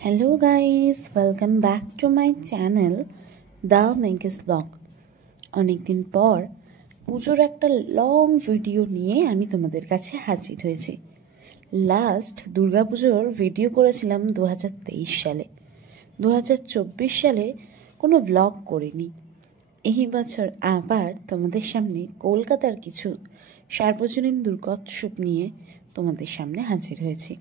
Hello guys, welcome back to my channel The Menkes Blog। অনেকদিন পর পুজোর একটা লং ভিডিও নিয়ে আমি তোমাদের কাছে হাজির হয়েছি। লাস্ট দুর্গাপুজোর ভিডিও করেছিলাম 2023 সালে। 2024 সালে কোনো ব্লগ করিনি। এই বছর আবার তোমাদের সামনে কলকাতার কিছু সার্বজনীন দুর্গোৎসব নিয়ে তোমাদের সামনে হাজির হয়েছি।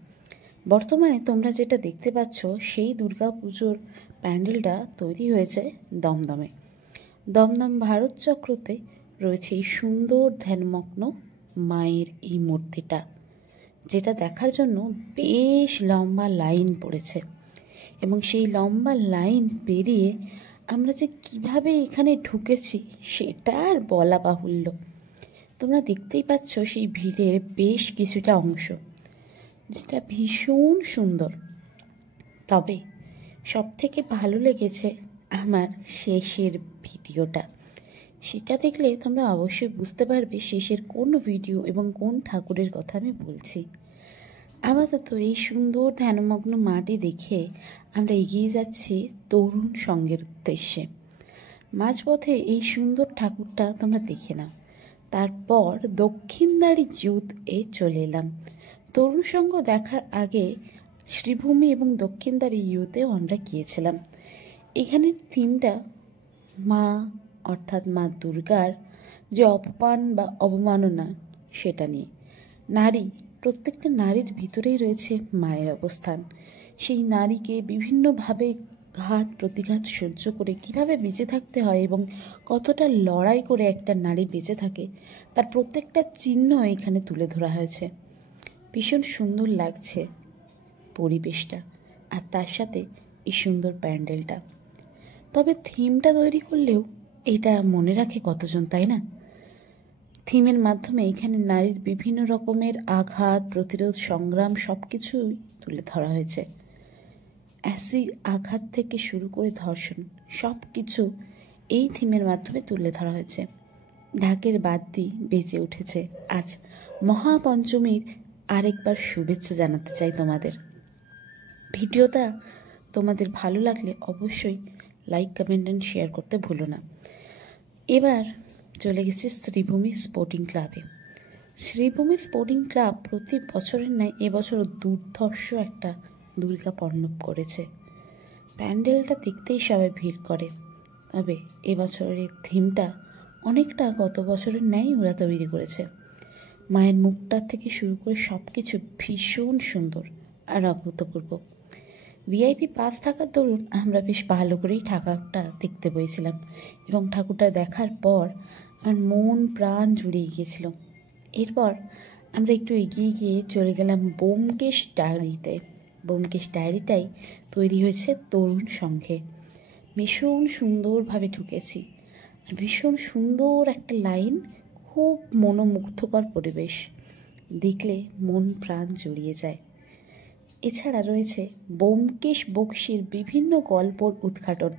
বর্তমানে তোমরা যেটা দেখতে পাচ্ছ সেই দুর্গা পুজোর প্যান্ডেলটা তৈরি হয়েছে দমদমে। দমদম ভারত চক্রতে রয়েছে এই সুন্দর ধ্যানমগ্ন মায়ের এই মূর্তিটা, যেটা দেখার জন্য বেশ লম্বা লাইন পড়েছে। এবং সেই লম্বা লাইন পেরিয়ে আমরা যে কিভাবে এখানে ঢুকেছি সেটা আর বলা বাহুল্য। তোমরা দেখতেই পাচ্ছ সেই ভিড়ের বেশ কিছুটা অংশ, যেটা ভীষণ সুন্দর। তবে সবথেকে ভালো লেগেছে আমার শেষের ভিডিওটা। সেটা দেখলে তোমরা অবশ্যই বুঝতে পারবে শেষের কোন ভিডিও এবং কোন ঠাকুরের কথা আমি বলছি। আপাতত এই সুন্দর ধ্যানমগ্ন মাটি দেখে আমরা এগিয়ে যাচ্ছি তরুণ সঙ্গের উদ্দেশ্যে। মাঝপথে এই সুন্দর ঠাকুরটা তোমরা দেখে নাও। তারপর দক্ষিণদ্বারী জুত চলে এলাম। তরুণ সঙ্গ দেখার আগে শ্রীভূমি এবং দক্ষিণদ্বারী ইউতেও আমরা গিয়েছিলাম। এখানের থিমটা মা অর্থাৎ মা দুর্গার যে অপমান বা অবমাননা সেটা নিয়ে। নারী, প্রত্যেকটা নারীর ভিতরেই রয়েছে মায়ের অবস্থান। সেই নারীকে বিভিন্নভাবে ঘাত প্রতিঘাত সহ্য করে কিভাবে বেঁচে থাকতে হয় এবং কতটা লড়াই করে একটা নারী বেঁচে থাকে তার প্রত্যেকটা চিহ্ন এখানে তুলে ধরা হয়েছে। ভীষণ সুন্দর লাগছে পরিবেশটা, আর তার সাথে এই সুন্দর প্যান্ডেলটা। তবে থিমটা তৈরি করলেও এটা মনে রাখে কতজন, তাই না? থিমের মাধ্যমে এখানে নারীর বিভিন্ন রকমের আঘাত, প্রতিরোধ, সংগ্রাম সব কিছুই তুলে ধরা হয়েছে। অ্যাসিড আঘাত থেকে শুরু করে ধর্ষণ সব কিছু এই থিমের মাধ্যমে তুলে ধরা হয়েছে। ঢাকের বাদ্যি বেজে উঠেছে। আজ মহাপঞ্চমীর আরেকবার শুভেচ্ছা জানাতে চাই তোমাদের। ভিডিওটা তোমাদের ভালো লাগলে অবশ্যই লাইক, কমেন্ট অ্যান্ড শেয়ার করতে ভুলো না। এবার চলে গেছে শ্রীভূমি স্পোর্টিং ক্লাবে। শ্রীভূমি স্পোর্টিং ক্লাব প্রতি বছরের ন্যায় এবছর দুর্ধর্ষ একটা দুর্গা পণ্ডব করেছে। প্যান্ডেলটা দেখতেই সবাই ভিড় করে। তবে এবছরের থিমটা অনেকটা গত বছরের ন্যায় ওরা তৈরি করেছে। মায়ের মুখটার থেকে শুরু করে সব কিছু ভীষণ সুন্দর আর অভূতপূর্ব। ভিআইপি পাস থাকার দরুন আমরা বেশ ভালো করেই ঠাকুরটা দেখতে পেয়েছিলাম এবং ঠাকুরটা দেখার পর আমার মন প্রাণ জুড়িয়ে গিয়েছিল। এরপর আমরা একটু এগিয়ে গিয়ে চলে গেলাম ব্যোমকেশ ডায়েরিতে। ব্যোমকেশ ডায়েরিটাই তৈরি হয়েছে তরুণ সঙ্ঘে। ভীষণ সুন্দরভাবে ঢুকেছি, আর ভীষণ সুন্দর একটা লাইন, খুব মনোমুগ্ধকর পরিবেশ, দেখলে মন প্রাণ জুড়িয়ে যায়। এছাড়া রয়েছে ব্যোমকেশ বক্সির বিভিন্ন গল্পর উদ্ঘাটন।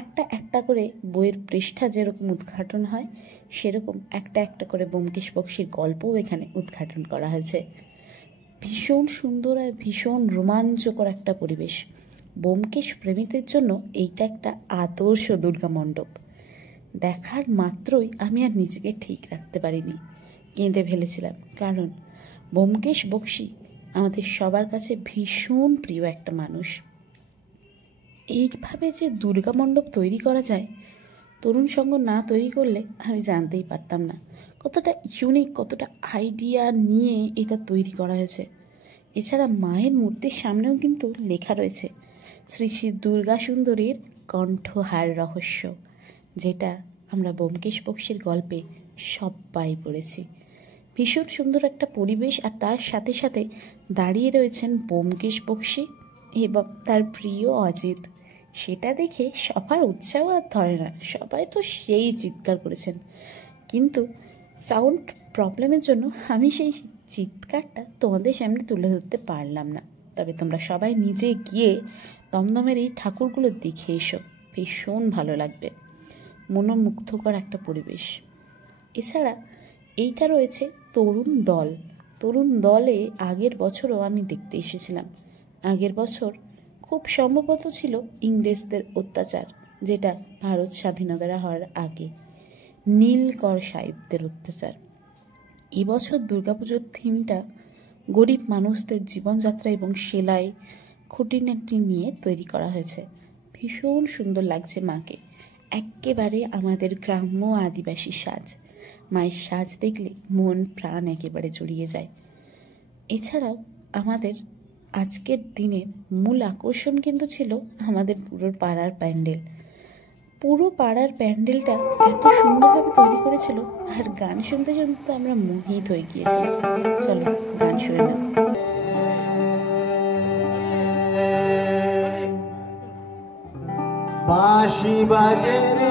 একটা একটা করে বইয়ের পৃষ্ঠা যেরকম উদ্ঘাটন হয় সেরকম একটা একটা করে ব্যোমকেশ বক্সির গল্পও এখানে উদ্ঘাটন করা হয়েছে। ভীষণ সুন্দর আর ভীষণ রোমাঞ্চকর একটা পরিবেশ। ব্যোমকেশ প্রেমীদের জন্য এইটা একটা আদর্শ দুর্গা মণ্ডপ। দেখার মাত্রই আমি আর নিজেকে ঠিক রাখতে পারিনি, কেঁদে ফেলেছিলাম। কারণ ব্যোমকেশ বক্সি আমাদের সবার কাছে ভীষণ প্রিয় একটা মানুষ। এইভাবে যে দুর্গা মণ্ডপ তৈরি করা যায়, তরুণ সঙ্গ না তৈরি করলে আমি জানতেই পারতাম না কতটা ইউনিক, কতটা আইডিয়া নিয়ে এটা তৈরি করা হয়েছে। এছাড়া মায়ের মূর্তির সামনেও কিন্তু লেখা রয়েছে শ্রী শ্রী দুর্গা সুন্দরীর কণ্ঠহার রহস্য, যেটা আমরা ব্যোমকেশ বক্সির গল্পে সবাই পড়েছি। ভীষণ সুন্দর একটা পরিবেশ, আর তার সাথে সাথে দাঁড়িয়ে রয়েছেন ব্যোমকেশ বক্সি এবং তার প্রিয় অজিত। সেটা দেখে সবার উৎসাহ আর ধরে না, সবাই তো সেই চিৎকার করেছেন। কিন্তু সাউন্ড প্রবলেমের জন্য আমি সেই চিৎকারটা তোমাদের সামনে তুলে ধরতে পারলাম না। তবে তোমরা সবাই নিজে গিয়ে দমদমের এই ঠাকুরগুলো দেখে এসো, ভীষণ ভালো লাগবে। মনোমুগ্ধকর একটা পরিবেশ। এছাড়া এইটা রয়েছে তরুণ দল। তরুণ দলে আগের বছরও আমি দেখতে এসেছিলাম। আগের বছর খুব সম্ভবত ছিল ইংরেজদের অত্যাচার, যেটা ভারত স্বাধীনতা হওয়ার আগে নীলকর সাহেবদের অত্যাচার। এবছর দুর্গাপুজোর থিমটা গরিব মানুষদের জীবনযাত্রা এবং সেলাই খুঁটিনাটি নিয়ে তৈরি করা হয়েছে। ভীষণ সুন্দর লাগছে মাকে, একেবারে আমাদের গ্রাম্য আদিবাসী সাজ। মায়ের সাজ দেখলে মন প্রাণ একেবারে জড়িয়ে যায়। এছাড়াও আমাদের আজকের দিনের মূল আকর্ষণ কিন্তু ছিল আমাদের পুরো পাড়ার প্যান্ডেল। পুরো পাড়ার প্যান্ডেলটা এত সুন্দরভাবে তৈরি করেছিল, আর গান শুনতে শুনতে আমরা মোহিত হয়ে গিয়েছিলাম। চলো গান শুনে নাও। বাঁশি বাজে রে